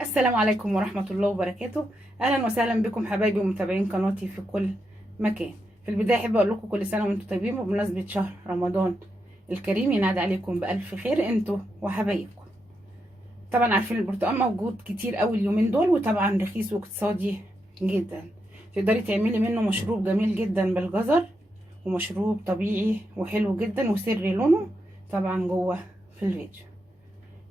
السلام عليكم ورحمة الله وبركاته. أهلا وسهلا بكم حبايبي ومتابعين قناتي في كل مكان. في البداية أحب أقول لكم كل سنة وأنتم طيبين، وبمناسبة شهر رمضان الكريم ينعاد عليكم بألف خير أنتوا وحبايبكم. طبعا عارفين البرتقال موجود كتير قوي اليومين دول، وطبعا رخيص واقتصادي جدا. تقدري تعملي منه مشروب جميل جدا بالجزر، ومشروب طبيعي وحلو جدا وسري لونه طبعا جوه في الفيديو.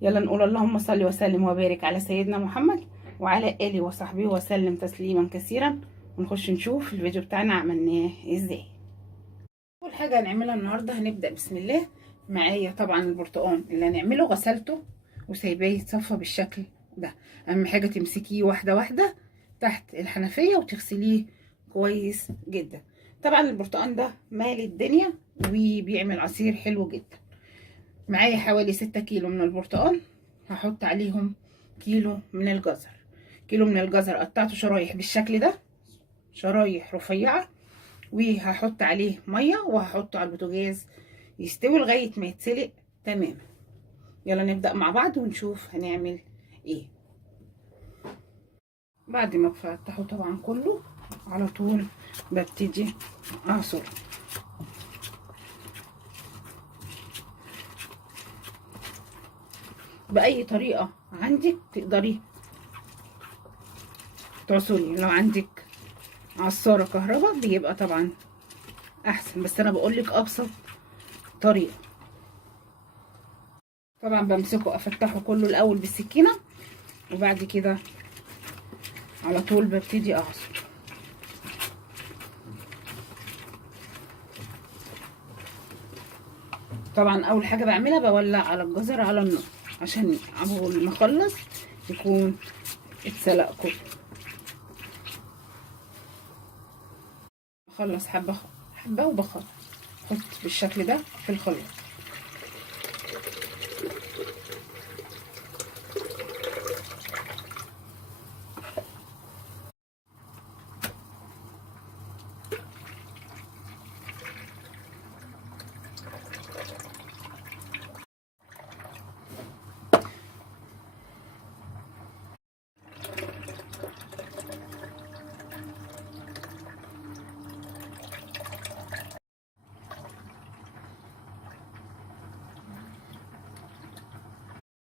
يلا نقول اللهم صل وسلم وبارك على سيدنا محمد وعلى آله وصحبه وسلم تسليما كثيرا، ونخش نشوف الفيديو بتاعنا عملناه ازاي. اول حاجه هنعملها النهارده هنبدا بسم الله. معايا طبعا البرتقال اللي هنعمله غسلته وسايباه يتصفى بالشكل ده. اهم حاجه تمسكيه واحده واحده تحت الحنفيه وتغسليه كويس جدا. طبعا البرتقال ده مال الدنيا وبيعمل عصير حلو جدا. معايا حوالي 6 كيلو من البرتقال، هحط عليهم كيلو من الجزر. كيلو من الجزر قطعته شرايح بالشكل ده، شرايح رفيعة، وهحط عليه مية وهحطه على البوتاجاز يستوي لغاية ما يتسلق تماما. يلا نبدأ مع بعض ونشوف هنعمل ايه. بعد ما بفتحه طبعا كله على طول ببتدي اعصر. بأي طريقة عندك تقدري تعصري. لو عندك عصارة كهرباء بيبقى طبعا احسن، بس انا بقولك ابسط طريقة. طبعا بمسكه افتحه كله الاول بالسكينة، وبعد كده على طول ببتدي اعصر. طبعا اول حاجة بعملها بولع على الجزر على النار عشان اول ما اخلص يكون اتسلق كله. اخلص حبة حبة وبخلص احط بالشكل ده في الخلاط.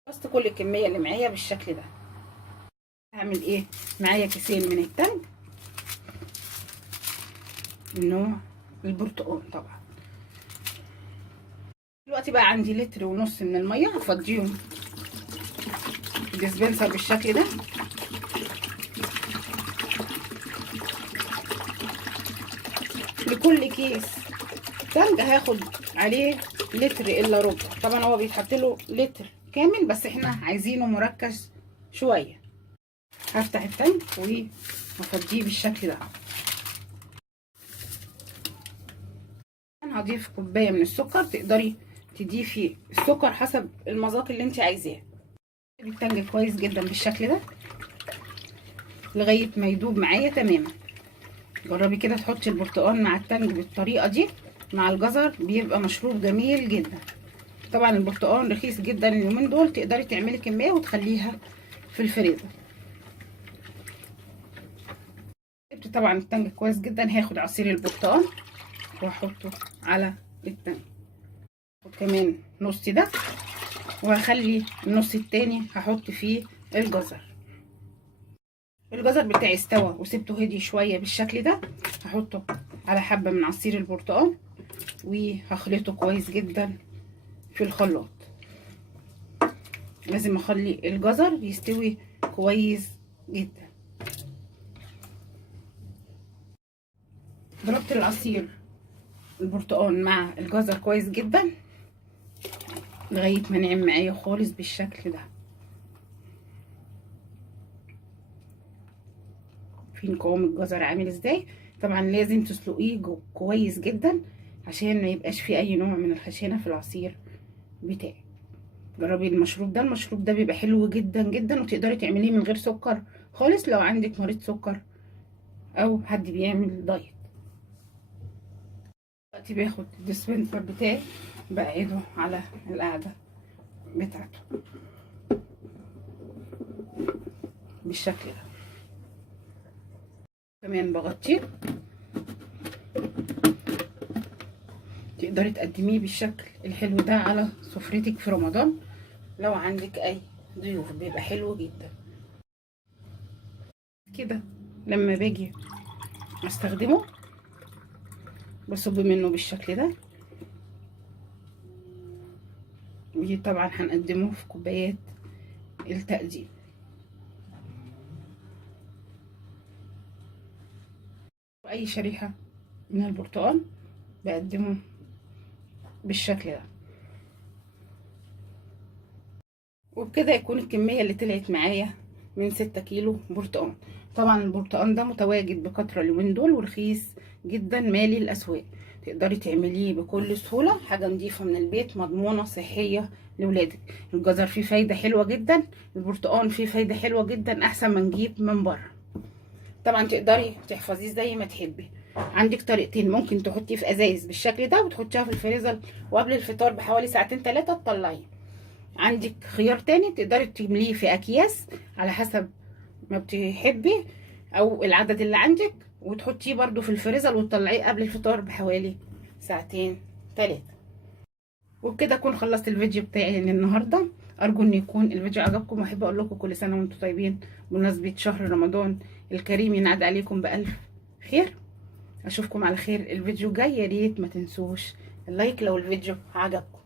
خلصت كل الكمية اللي معايا بالشكل ده. هعمل ايه؟ معايا كيسين من التلج من نوع البرتقال. طبعا دلوقتي بقى عندي لتر ونص من المية، هفضيهم في الديسبنسر بالشكل ده. لكل كيس تلج هاخد عليه لتر الا ربع. طبعا هو بيتحط له لتر كامل بس احنا عايزينه مركز شويه. هفتح التانك وافضيه بالشكل ده. انا هضيف كوبايه من السكر، تقدري تضيفي السكر حسب المذاق اللي انت عايزاه. التانك كويس جدا بالشكل ده لغايه ما يدوب معايا تماما. جربي كده تحطي البرتقال مع التلج بالطريقه دي مع الجزر، بيبقى مشروب جميل جدا. طبعا البرتقال رخيص جدا اليومين دول، تقدري تعملي كميه وتخليها في الفريزر. جبت طبعا التلج كويس جدا، هاخد عصير البرتقال واحطه على التلج. هاخد كمان نص ده وهخلي النص التاني هحط فيه الجزر. الجزر بتاعي استوى وسبته هدي شويه بالشكل ده، هحطه على حبه من عصير البرتقال وهخلطه كويس جدا في الخلاط. لازم اخلي الجزر يستوي كويس جدا. ضربت العصير البرتقال مع الجزر كويس جدا لغايه ما نعم معايا خالص بالشكل ده. فين قوام الجزر عامل ازاي؟ طبعا لازم تسلقيه كويس جدا عشان ما يبقاش فيه اي نوع من الخشنه في العصير بتاعك. جربي المشروب ده، المشروب ده بيبقى حلو جدا جدا، وتقدري تعمليه من غير سكر خالص لو عندك مريض سكر او حد بيعمل دايت. دلوقتي باخد الديسبنسر بتاعي بقعده على القاعده بتاعته. بالشكل ده. كمان بغطيه، تقدري تقدميه بالشكل الحلو ده على سفرتك في رمضان لو عندك اي ضيوف، بيبقى حلو جدا كده. لما باجي استخدمه بصب منه بالشكل ده، طبعا هنقدمه في كوبايات التقديم. اي شريحة من البرتقال بقدمه بالشكل ده، وبكده يكون الكمية اللي طلعت معايا من 6 كيلو برتقال. طبعا البرتقال ده متواجد بكثرة اليومين دول ورخيص جدا، مالي الاسواق، تقدري تعمليه بكل سهولة، حاجة نظيفة من البيت مضمونة صحية لولادك. الجزر فيه فايدة حلوة جدا، البرتقال فيه فايدة حلوة جدا، احسن ما نجيب من بره. طبعا تقدري تحفظيه زي ما تحبي. عندك طريقتين، ممكن تحطيه في ازايز بالشكل ده وتحطيها في الفريزر، وقبل الفطار بحوالي ساعتين 3 تطلعيه. عندك خيار تاني، تقدري تمليه في اكياس على حسب ما بتحبي او العدد اللي عندك، وتحطيه برده في الفريزر وتطلعيه قبل الفطار بحوالي ساعتين 3. وبكده اكون خلصت الفيديو بتاعي النهارده. ارجو ان يكون الفيديو عجبكم، واحب اقول لكم كل سنه وانتم طيبين بمناسبه شهر رمضان الكريم، ينعاد عليكم بالف خير. اشوفكم على خير الفيديو جاي، يا ريت ما تنسوش اللايك لو الفيديو عجبكم.